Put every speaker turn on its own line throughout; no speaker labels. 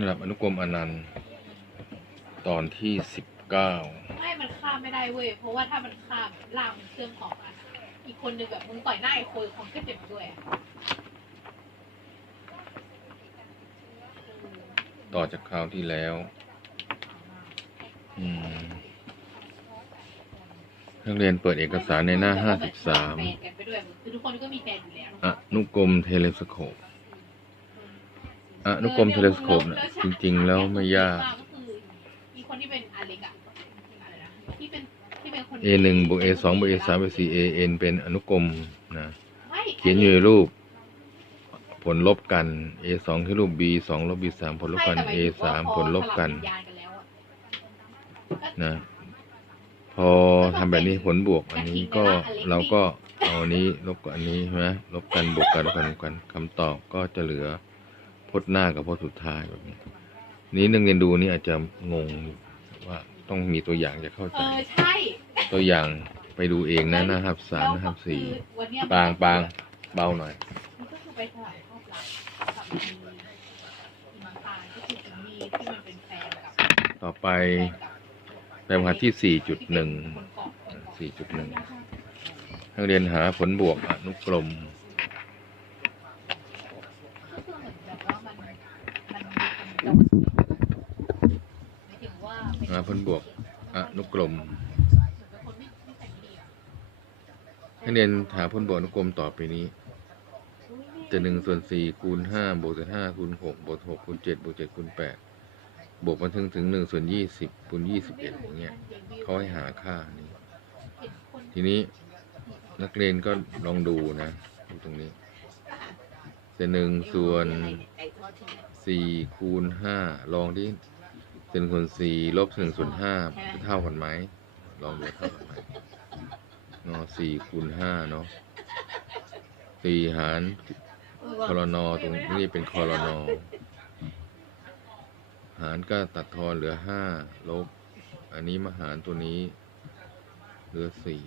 ระดับอนุกรมอนันต์ตอนที่สิบเก้า
ไม่มันข้ามไม่ได้เว้ย เพราะว่าถ้ามันข้ามล่างมันเชื่อมของกันอะอีกคนนึงแบบมึงต่อยหน้าอีกคนคนก็เจ็บด้วยอะ
ต่อจากคราวที่แล้ว อืมนักเรียนเปิดเอกสารในหน้าห้าสิบสาม
แฟนกันไปด้วยคือทุกคนก็มีแฟนอยู่แล้ว
อนุกรมเทเลสโคป อนุกรมเทเลสโคปเนี่ยจริง ๆ แล้วไม่ยาก
ก็คืออีคนที่เป็นอเล็กอะอะไรนะที่เป็นที่เป็นคน
A หนึ่งบวก A สองบวก A สามบวก 4 A N เป็นอนุกรมนะ
ไม่
เขียนอยู่ในรูป ผลลบกัน A สองที่รูป B สองลบ B สามผลลบกัน A สามผลลบกัน
ใช่แต่หมายถึงว่าพอสลับวิญญาณกันแล้วอะ
นะพอทำแบบนี้ผลบวกอันนี้ก็เราก็เอาอันนี้ลบกับอันนี้ใช่ไหมลบกันบวกกันลบกันลบกันคำตอบก็จะเหลือพ จน์หน้ากับพจน์สุดท้ายแบบนี้ นี้นักเรียนดูนี่อาจจะงงอยู่ว่าต้องมีตัวอย่างจะเข้า
เอ
ใจ
อใช่
ตัวอย่างไปดูเองนะหน้าห้าสามหน้าห้าสี่
แล้วก็คือวันเนี้ย
ปางปางเบาหน่อย
มันก็คือไปสลายครอบรักกับมีมังคารก็คือมีที่มันเป็นแฟนกับ
ต่อไป
แฟนกับ
แปลว่าที่สี่จุดหนึ่ง
คนเกาะคนเกาะ
สี่จุดหนึ่งนักเรียนหาผลบวกอนุกรม
ก็คือเหมือนแบบว่ามันมัน นะหมายถึงว่าเป็น
บวกอนุกรม
เหมือนเป็นคนไม่ไม่แต่งดีอะ
นักเรียนหาผลบวกอนุกรมต่อไปนี้ จะหนึ่งส่วนสี่คูณห้าบวกจากห้าคูณหกบวกหกคูณเจ็ดบวกเจ็ดคูณแปดบวกมาถึงถึงหนึ่งส่วนยี่สิบคูณยี่สิบเอ็ดอย่างเงี้ยเขาให้หาค่านี้ ทีนี้นักเรียนก็ลองดูนะดูตรงนี้เศษหนึ่งส่วน สี่คูณห้าลองที่หนึ่งส่วนสี่ลบหนึ่งส่วนห้าจะเท่ากันไหมลองดูเท่ากันไหมเนาะสี่คูณห้าเนาะสี่หารคอรนอตรงนี้เป็นคอรนอหารก็ตัดทอนเหลือห้าลบ อันนี้มาหารตัวนี้ เหลือสี่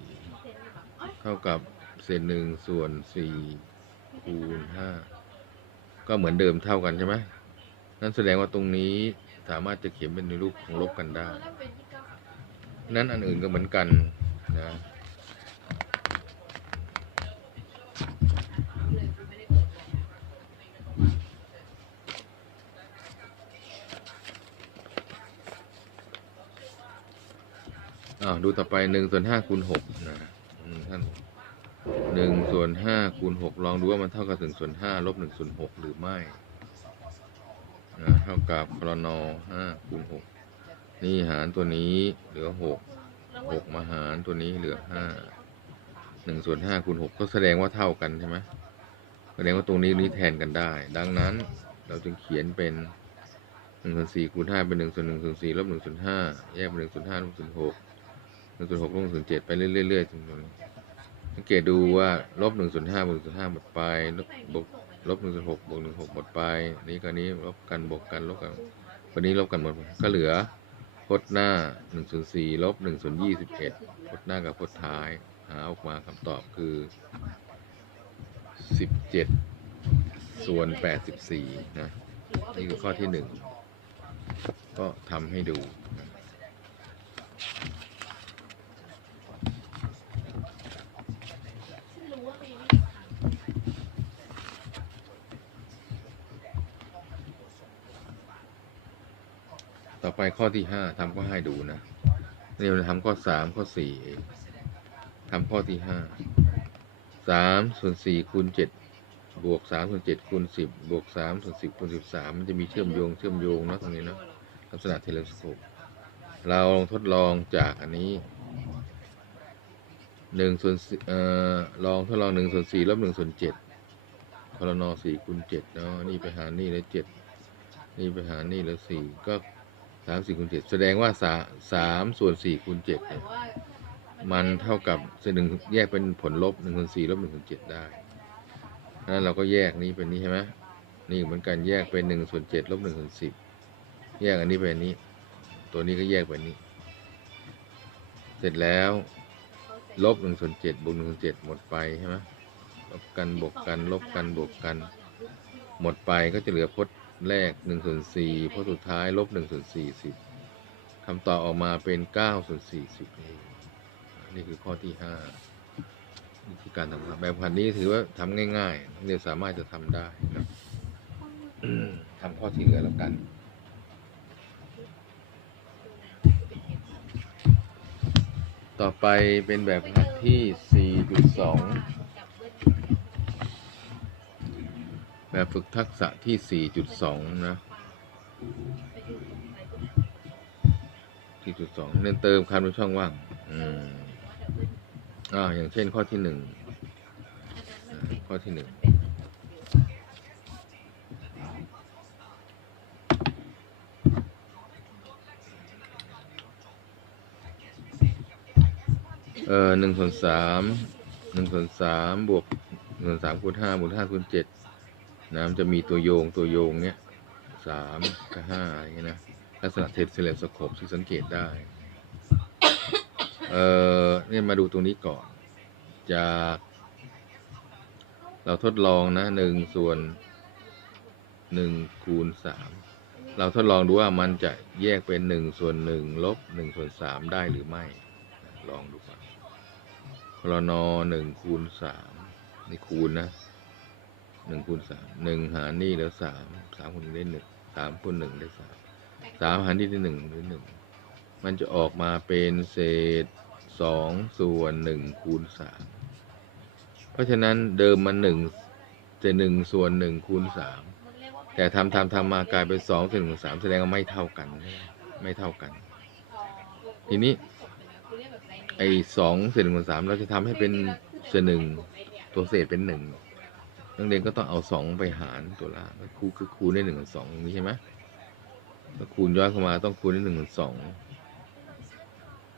เท่ากับเศษหนึ่งส่วนสี่คูณห้าก็เหมือนเดิมเท่ากันใช่ไหม นั่นแสดงว่าตรงนี้สามารถจะเขียนเป็นในรูปของลบกันได้ นั้นอันอื่นก็เหมือนกันนะอ้าดูต่อไปหนึ่งส่วนห้าคูณหกนะท่านหนึ่งส่วนห้าคูณหกลองดูว่ามันเท่ากับหนึ่งส่วนห้าลบหนึ่งส่วนหกหรือไม่ ท่ากับครนห้าคูณหกนี่หารตัวนี้เหลือหกหกมาหารตัวนี้เหลือห้าหนึ่งส่วนห้าคูณหกก็แสดงว่าเท่ากันใช่ไหมแสดงว่าตรงนี้นี้แทนกันได้ ดังนั้นเราจึงเขียนเป็นหนึ่งส่วนสี่คูณห้าเป็นหนึ่งส่วนหนึ่งส่วนสี่ลบหนึ่งส่วนห้าแยกเป็นหนึ่งส่วนห้าลบส่วนหกหนึ่งส่วนหกลบส่วนเจ็ดไปเรื่อยๆจนสังเกตดูว่าลบหนึ่งส่วนห้าบวกส่วนห้าหมดไปลบบวก ลบหนึ่งส่วนหกบวกหนึ่งหกหมดไป นี้กับนี้ลบกันบวกกันลบกันวันนี้ลบกันหมดก็เหลือพจน์หน้าหนึ่งส่วนสี่ลบหนึ่งส่วนยี่สิบเอ็ดพจน์หน้ากับพจน์ท้าย หาออกมาคำตอบคือสิบเจ็ดส่วนแปดสิบสี่นะ นี่คือข้อที่หนึ่งก็ทำให้ดูนะ ต่อ ไปข้อที่ห้าทำข้อให้ดูนะนี่เราทำข้อสามข้อสี่เองทำข้อที่ห้าสามส่วนสี่คูณเจ็ดบวกสามส่วนเจ็ดคูณสิบบวกสามส่วนสิบคูณสิบสามมันจะมีเชื่อมโยงเชื่อมโยงเนาะตรงนี้เนาะลักษณะเทเลสโคปเราลองทดลองจากอันนี้หนึ่งส่วนเอ่อลองทดลองหนึ่งส่วนสี่ลบหนึ่งส่วนเจ็ดพลนสี่คูณเจ็ดเนาะนี่ไปหารนี่เลยเจ็ดนี่ไปหารนี่แล้วสี่ก็ สามสี่คูณเจ็ดแสดงว่าสาสามส่วนสี่คูณเจ็ดเนี่ยมันเท่ากับเศษหนึ่งแยกเป็นผลลบหนึ่งส่วนสี่ลบหนึ่งส่วนเจ็ดได้นั้นเราก็แยกนี้เป็นนี้ใช่ไหมนี่เหมือนกันแยกเป็นหนึ่งส่วนเจ็ดลบหนึ่งส่วนสิบแยกอันนี้เป็นอันนี้ ตัวนี้ก็แยกเป็นนี้ เสร็จแล้วลบหนึ่งส่วนเจ็ดบวกหนึ่งส่วนเจ็ดหมดไปใช่ไหมลบกันบวกกัน ลบกันบวกกัน หมดไปก็จะเหลือพจน์ แรกหนึ่งส่วนสี่พจน์สุดท้ายลบหนึ่งส่วนสี่สิบคำตอบออกมาเป็นเก้าส่วนสี่สิบนี่คือข้อที่ห้าวิธีการทำแบบพันนี้ถือว่าทำง่ายๆนักเรียนสามารถจะทำได้นะทำข้อที่เหลือแล้วกันต่อไปเป็นแบบที่ 4.2 แบบฝึกทักษะที่ 4.2 นะ 4.2 เน้นเติมคำในช่องว่าง อืมอ่า อย่างเช่นข้อที่หนึ่ง ข้อที่หนึ่ง เอ่อหนึ่งส่วนสาม หนึ่งส่วนสามบวกหนึ่งส่วนสามคูณห้าบวกห้าคูณเจ็ด นะมันจะมีตัวโยงตัวโยงเนี้ยสามกับห้าอะไรเงี้ยนะลักษณะเทสเซเลสโคปที่สังเกตได้ เออเนี่ยมาดูตรงนี้ก่อน จาก เราทดลองนะหนึ่งส่วนหนึ่งคูณสามเราทดลองดูว่ามันจะแยกเป็นหนึ่งส่วนหนึ่งลบหนึ่งส่วนสามได้หรือไม่ ลองดูก่อนพลนหนึ่งคูณสามนี่คูณนะ หนึ่งคูณสามหนึ่งหารนี่แล้วสามสามคูณหนึ่งได้หนึ่งสามคูณหนึ่งได้สามสามหารนี่ได้หนึ่งหรือหนึ่งมันจะออกมาเป็นเศษสองส่วนหนึ่งคูณสามเพราะฉะนั้นเดิมมันหนึ่งจะหนึ่งส่วนหนึ่งคูณสามแต่ทำทำทำมากลายเป็นสองส่วนหนึ่งสามแสดงว่าไม่เท่ากัน ไม่เท่ากัน ทีนี้ไอ้สองเศษหนึ่งส่วนสามเราจะทำให้เป็นเศษหนึ่งตัวเศษเป็นหนึ่ง นักเรียนก็ต้องเอาสองไปหารตัวล่างคูณคือคูณได้หนึ่งกับสองนี้ใช่ไหมถ้าคูณย้อนเข้ามาต้องคูณได้หนึ่งกับสอง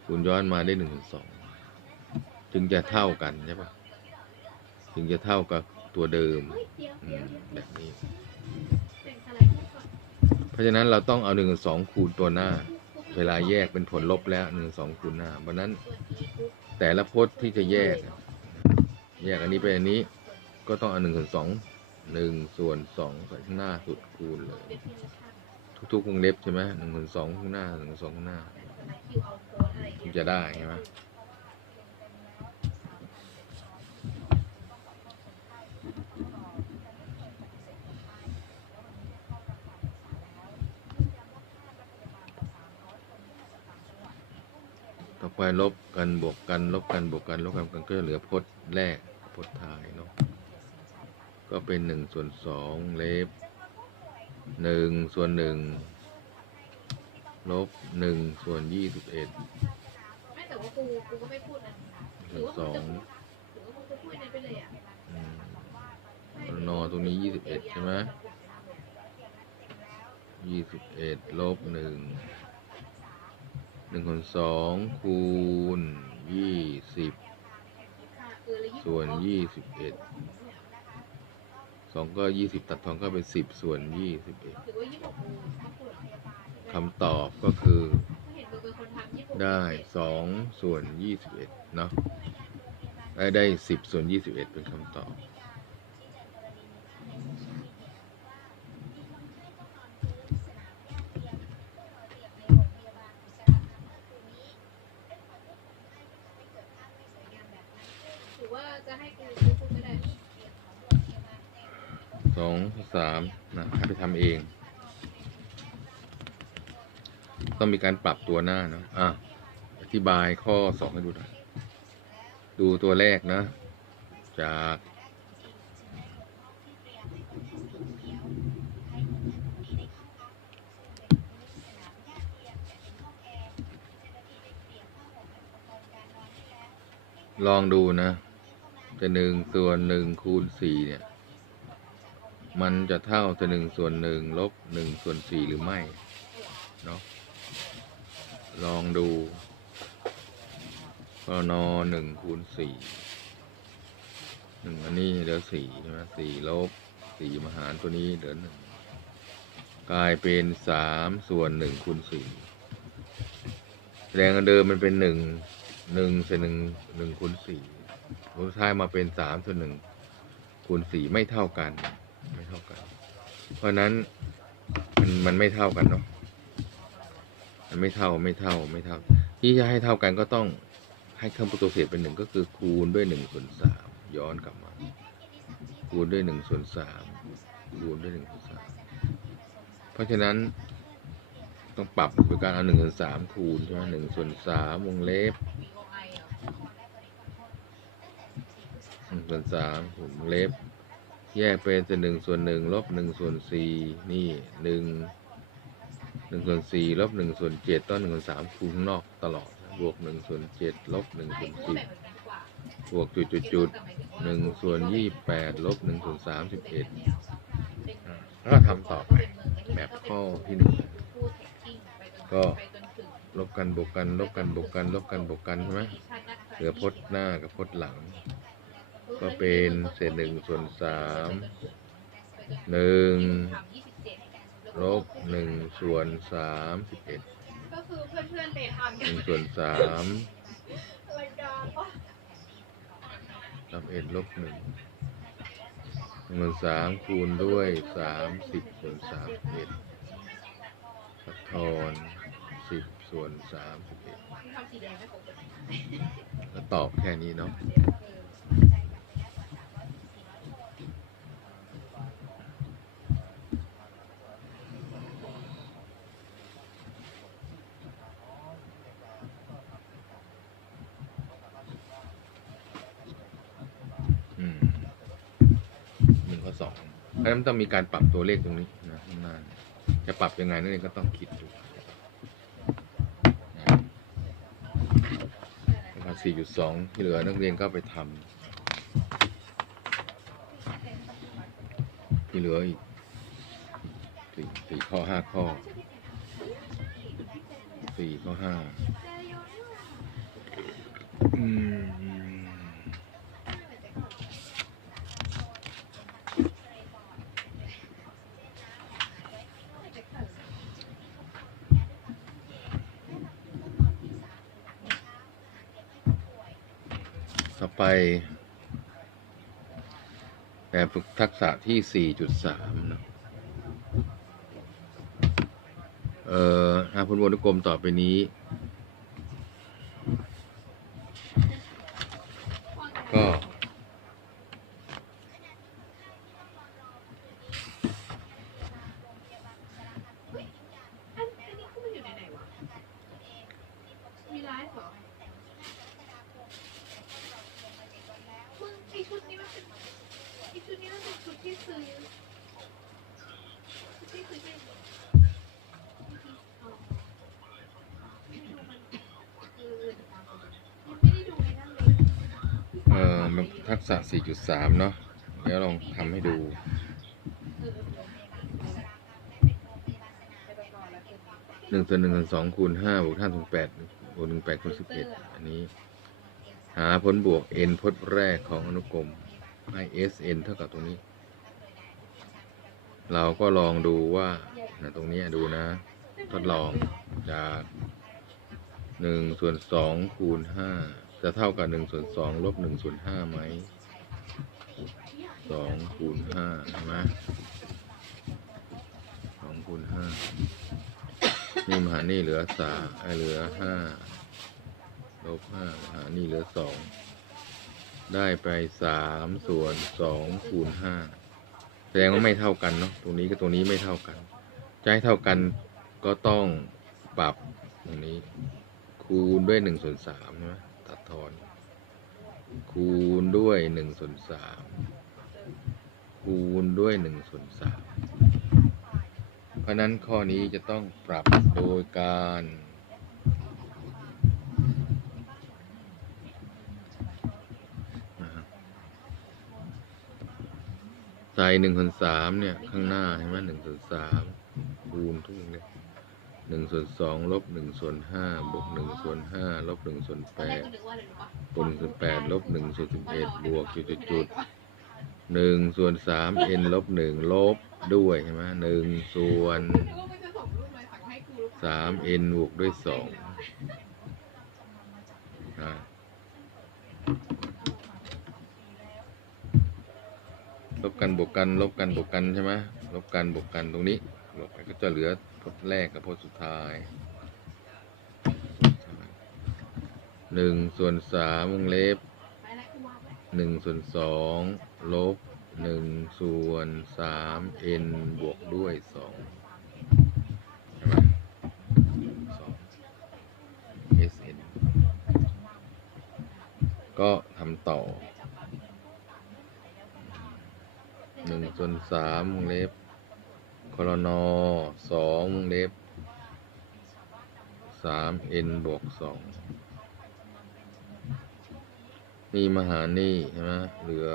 คูณย้อนมาได้หนึ่งกับสองจึงจะเท่ากันใช่ปะจึงจะเท่ากับตัวเดิมแบบนี้ เพราะฉะนั้นเราต้องเอาหนึ่งกับสองคูณตัวหน้า เวลาแยกเป็นผลลบแล้วหนึ่งสองคูณหน้าเพราะนั้นแต่ละพจน์ที่จะแยก แยกอันนี้ไปอันนี้ ก็ต้องเอาหนึ่งส่วนสองหนึ่งส่วนสองใส่ข้างหน้าสุดคูณเลย ทุกๆวงเล็บใช่ไหมหนึ่งส่วนสองข้างหน้าหนึ่งส่วนสองข้างหน้าถึงจะได้ใช่ไหมต่อไปลบกันบวกกัน ลบกันบวกกัน ลบกันกันก็จะเหลือพจน์แรกพจน์ท้ายเนาะ ก็เป็นหนึ่งส่วนสองเล็บหนึ่งส่วนหนึ่งลบหนึ่งส่วนยี่สิบเอ็ด
ไม่แต่ว่ากูกูก็ไม่พูดนะ
ส่วนสอง
หรือว่ากูจะพูดในไปเลยอะ
นอตรงนี้ยี่สิบเอ็ดใช่ไหมยี่สิบเอ็ดลบหนึ่งหนึ่งส่วนสองคูณยี่สิบส่วนยี่สิบเอ็ด สองก็ยี่สิบตัดทองก็เป็นสิบส่วนยี่สิบเอ็ด
หรือว่ายี่สิบหกกูถ้าพูด
คำตอบก็คือ
เห็นมึงเป็นคนทำยี่สิบหก
ได้สองส่วนยี่สิบเอ็ดเนาะได้ได้สิบส่วนยี่สิบเอ็ดเป็นคำตอบ
หรือว่าจะให้กูกูพูดก็ได้
ส องสามนะให้ไปทำเอง ต้องมีการปรับตัวหน้าเนาะอะอธิบายข้อสองให้ดูหน่อยดูตัวแรกนะ จากลองดูนะ จะหนึ่งส่วนหนึ่งคูณสี่เนี่ย มันจะเท่าจะหนึ่งส่วนหนึ่งลบหนึ่งส่วนสี่หรือไม่ เนาะลองดูกนอหนึ่งคูณสี่หนึ่งอันนี้เหลือสี่ใช่ไหมสี่ลบสี่มหารตัวนี้เหลือหนึ่งกลายเป็นสามส่วนหนึ่งคูณสี่แรงเดิมมันเป็นหนึ่งหนึ่งส่วนหนึ่งหนึ่งคูณสี่ผลสุดท้ายมาเป็นสามส่วนหนึ่งคูณสี่ไม่เท่ากัน ท่ากัน เพราะนั้นมันมันไม่เท่ากันเนาะมันไม่เท่าไม่เท่าไม่เท่า ที่จะให้เท่ากันก็ต้องให้เครื่องประตูเศษเป็นหนึ่งก็คือคูณด้วยหนึ่งส่วนสามย้อนกลับมา คูณด้วยหนึ่งส่วนสามคูณด้วยหนึ่งส่วนสามเพราะฉะนั้นต้องปรับโดยการเอาหนึ่งส่วนสามคูณใช่ไหมหนึ่งส่วนสามวงเล็บ
หรอ
หนึ่งส่วนสามวงเล็บ แยกเป็นจะหนึ่งส่วนหนึ่งลบหนึ่งส่วนสี่นี่หนึ่งหนึ่งส่วนสี่ลบหนึ่งส่วนเจ็ดต้องหนึ่งส่วนสามคูณข้างนอกตลอด บวกหนึ่งส่วนเจ็ดลบหนึ่งส่วนสิบ
บว
กจุดจุดจุดหนึ่งส่วนยี่แปดลบหนึ่งส่วนสามสิบเอ็ดแล้วก็ทำต่อไปแบบข้อที่หนึ่งก็ลบกันบวกกัน ลบกันบวกกัน ลบกันบวกกันใช่ไหมเหลือพจน์หน้ากับพจน์หลัง ก็เป็นเศษหนึ่งส่วนสามหนึ่งลบหนึ่งส่วนสามสิบเอ็ด
ก็คือเพื่อนๆไปทำ
ห
กัน
นึ่งส่วนสาม
รายการปะ
สามเอ็ดลบหนึ่งหนึ่งส่วนสามคูณด้วยสามสิบส่วนสามสิบเอ็ดสัดทอนสิบส่วนสามสิบเอ็ด
ทำสีแดงไม่ครบเลย
ก็ตอบแค่นี้เนาะอืมหนึ่งข้อสอง เพราะฉะนั้นต้องมีการปรับตัวเลขตรงนี้นะข้างหน้าจะปรับยังไงนั่นเองก็ต้องคิดดูนะครับสี่จุดสองที่เหลือนักเรียนก็ไปทำที่เหลืออีกสี่สี่ข้อห้าข้อสี่ข้อห้า ต่อไป แบบฝึกทักษะที่ 4.3เนอะเอ่อหาพลวนุกรมต่อไปนี้
ทั
กษะ 4.3 เนาะเดี๋ยวลองทำให้ดูหนึ่งส่วนหนึ่งส่วนสองคูณห้าบวกห้าส่วนแปดบวกหนึ่งแปดคูณสิบเอ็ดอันนี้ หาผลบวก n พจน์แรกของอนุกรม is n เท่ากับตรงนี้ เราก็ลองดูว่านะตรงนี้ดูนะ ทดลองจากหนึ่งส่วนสองคูณห้า จะเท่ากับหนึ่งส่วนสองลบหนึ่งส่วนห้าไหมสองคูณห้าใช่ไหมสองคูณห้านี่มหานี่เหลือสามไอ้เหลือห้าลบห้าหานี่เหลือสองได้ไปสามส่วนสองคูณห้าแสดงว่าไม่เท่ากันเนาะตรงนี้กับตรงนี้ไม่เท่ากันจะให้เท่ากันก็ต้องปรับตรงนี้คูณด้วยหนึ่งส่วนสามใช่ไหม ตัดทอน คูณด้วยหนึ่งส่วนสามคูณด้วยหนึ่งส่วนสามเพราะนั้นข้อนี้จะต้องปรับโดยการใส่หนึ่งส่วนสามเนี่ย ข้างหน้าใช่ไหมหนึ่งส่วนสามคูณทุกเนี่ย หนึ่งส่วนสองลบหนึ่งส่วนห้าบวกหนึ่งส่วนห้าลบหนึ่งส่วนแปดบวกหนึ่งส่วนแปดลบหนึ่งส่วนสิบเอ็ดบวกจุดจุดหนึ่งส่วนสามเอ็นลบหนึ่งลบด้วยใช่ไหมหนึ่งส่วน
สา
มเอ็นบวกด้วยสองอ่าลบกันบวกกัน ลบกันบวกกันใช่ไหมลบกันบวกกันตรงนี้ ลบกันก็จะเหลือพจน์แรกกับพจน์สุดท้ายหนึ่งส่วนสามวงเล็บหนึ่งส่วนสองลบหนึ่งส่วนสามเอ็นบวกด้วยสองใช่ไหมสอง SN ก็ทำต่อหนึ่งส่วนสามวงเล็บ คอรนอสองวงเล็บสามเอ็นบวกสองนี่มาหารนี่ใช่ไหมเหลือ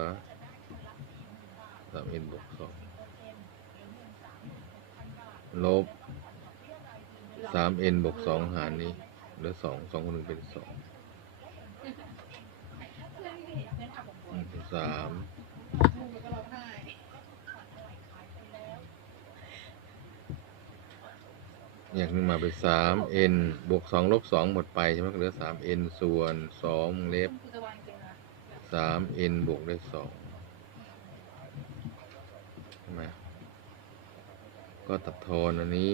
สามเอ็นบวกสองลบสามเอ็นบวกสองหารนี่เหลือสองสองคนหนึ่งเป็นสอง
เพื่อนที่เห็นเพื่อนทำของกู
หนึ่งส่วนสาม
อย่างไห้
แยกขึ้นมาเป็นสามเอ็นบวกสองลบสองหมดไปใช่ไหมก็เหลือสามเอ็นส่วนสองเล็บ
กูจะวางจริงนะ
สามเอ็นบวกด้วยสองใช่ไหมก็ตัดทอนอันนี้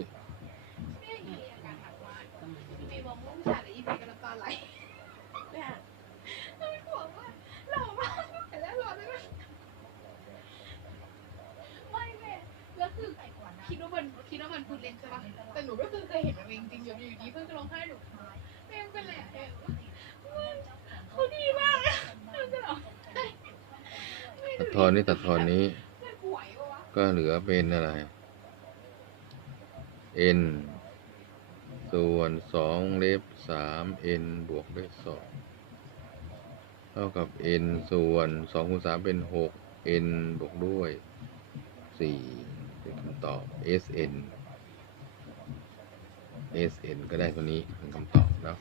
เนี่ยอีอาการหักว่าอีเมย์มองลูกชายแล้วอีเมย์ก็น้ำตาไหลเนี่ยมันบอกว่าหล่อมากแต่แล้วหล่อได้ไหมไม่แม่แล้วคือ คิดว่ามันคิดว่ามันพูดเล่นใช่ปะแต่หนูก็คือเคยเห็นมันจริงๆอยู่อยู่ดีเพื่อนก็ร้องไห้หนูแม่งเป็นไรอะเอวเขาดีมากอะมันจะหรอ
ตัดทอนนี้ตัดทอนนี้
เพื่อนป่วยปะวะ
ก็เหลือเป็นอะไร n ส่วนสองเล็บสาม n บวกด้วยสองเท่ากับ n ส่วนสองคูณสามเป็นหก n บวกด้วยสี่ เป็นคำตอบ sn sn ก็ได้ตัวนี้เป็นคำตอบเนาะ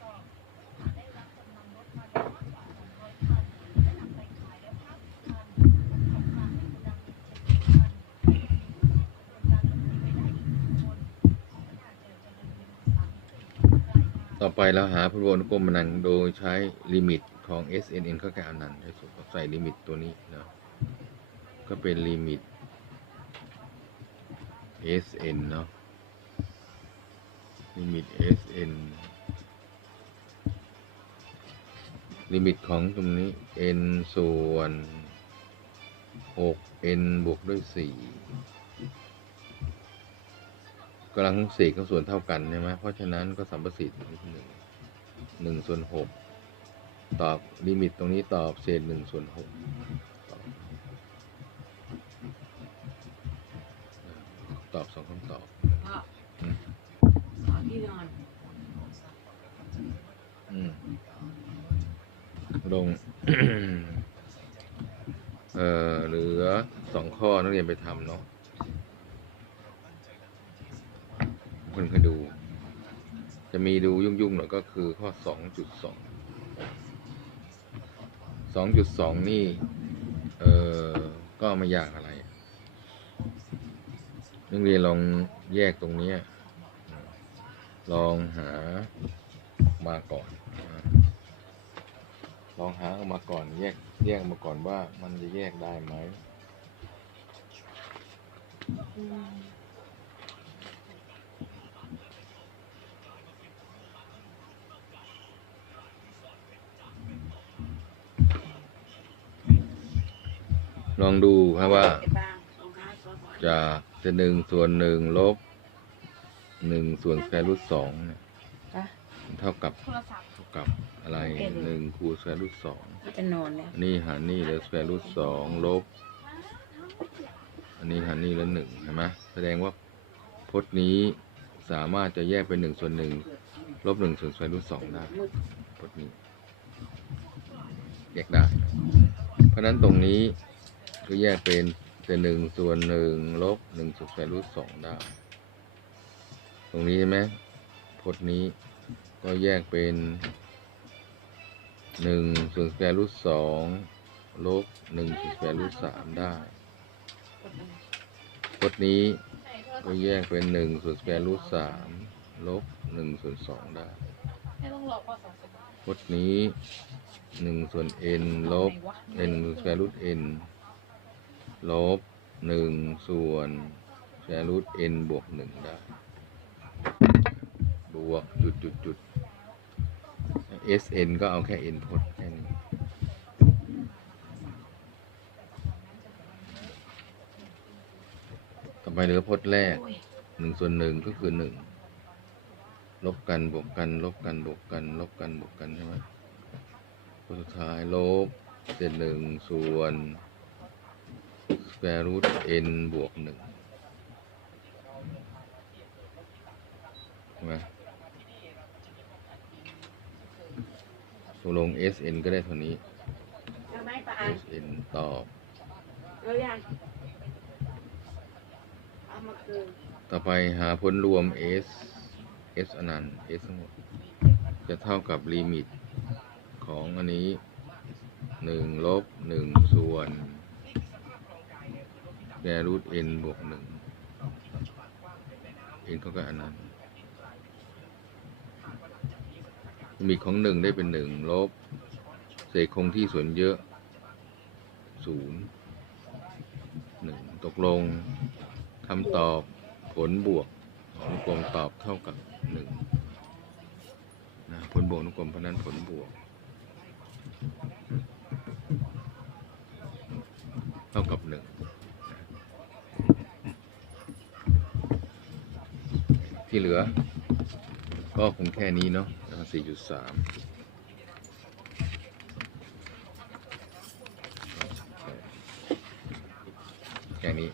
ต่อไปเราหาพลวนุกลมนังโดยใช้ลิมิตของ SNN เข้ากับอนันต์ให้สุดใส่ลิมิตตัวนี้นะก็เป็นลิมิต SN เนาะลิมิต SN ลิมิตของตรงนี้ n ส่วน 6n บวกด้วย 4กำลังของ4ก็ส่วนเท่ากันใช่ไหมเพราะฉะนั้นก็สัมประสิทธิ์หนึ่งหนึ่งส่วน 6 ตอบลิมิตตรงนี้ตอบเศษ1ส่วน 6 ตอบสองคำตอบ
พ่อ
อืม
ขอที่นอน
อืมลง เอ่อเหลือสองข้อนักเรียนไปทำเนาะคนเคยดู จะมีดูยุ่งๆหน่อยก็คือข้อสองจุดสองสองจุดสองนี่ เออก็ไม่ยากอะไร นักเรียนลองแยกตรงนี้ ลองหามาก่อน ลองหาออกมาก่อนแยกแยกมาก่อนว่ามันจะแยกได้ไหมลองดูครับว่า จากจะหนึ่งส่วนหนึ่งลบหนึ่งส่วนสแควร์รูทสองเนี่ย
อะ
เท่ากับ
โทรศัพท์
เท่ากับอะไรหนึ่งคูณสแควร์รูทสอง
จะนอนแล้ว
นี่หารนี่เหลือสแควร์รูทสองลบ อันนี้หารนี่เหลือหนึ่งเห็นไหมแสดงว่าพจน์นี้สามารถจะแยกเป็นหนึ่งส่วนหนึ่งลบหนึ่งส่วนสแควร์รูทสองได้
มืด
พจน์นี้แยกได้ เพราะฉะนั้นตรงนี้ก็แยกเป็น แต่หนึ่งส่วนหนึ่งลบหนึ่งส่วนสแควร์รูทสองได้ตรงนี้ใช่ไหมพจน์นี้ก็แยกเป็นหนึ่งส่วนแควร์รูทสองลบหนึ่งส่วนสแควร์รูทสามได้พจน์นี้ก็แยกเป็นหนึ่งส่วนแควร์รูทสามลบหนึ่งส่วนสองได้
ไม่ต้องรอพอสองชั่วโมง
พจน์นี้หนึ่งส่วน n ลบ n สแควร์รูท n ลบหนึ่งส่วนแชร์รูท n บวกหนึ่งได้ บวกจุดจุดจุด sn ก็เอาแค่ n พจน์แค่นี้ต่อไปเหลือพจน์แรกหนึ่งส่วนหนึ่งก็คือหนึ่งลบกันบวกกัน ลบกันบวกกัน ลบกันบวกกันใช่ไหมพจน์สุดท้ายลบเศษหนึ่งส่วน square root n บวกหนึ่งใช่ไหมตกลง sn ก็ได้เท่านี้
เอาไหมปลา
sn ตอบ
เอายังเอามาคืน
ต่อไปหาผลรวม s s อนันต์ s ทั้งหมด จะเท่ากับลิมิตของอันนี้หนึ่งลบหนึ่งส่วน แกรูท n บวกหนึ่ง n เขาก็อันนั้นมิตของหนึ่งได้เป็นหนึ่งลบ เศษคงที่ส่วนเยอะศูนย์หนึ่งตกลงคำตอบผลบวกของกลมตอบเท่ากับหนึ่งนะผลบวกนุกรมเพราะนั้นผลบวก เท่ากับหนึ่ง ที่เหลือ ก็คงแค่นี้เนาะสี่จุดสามแค่นี้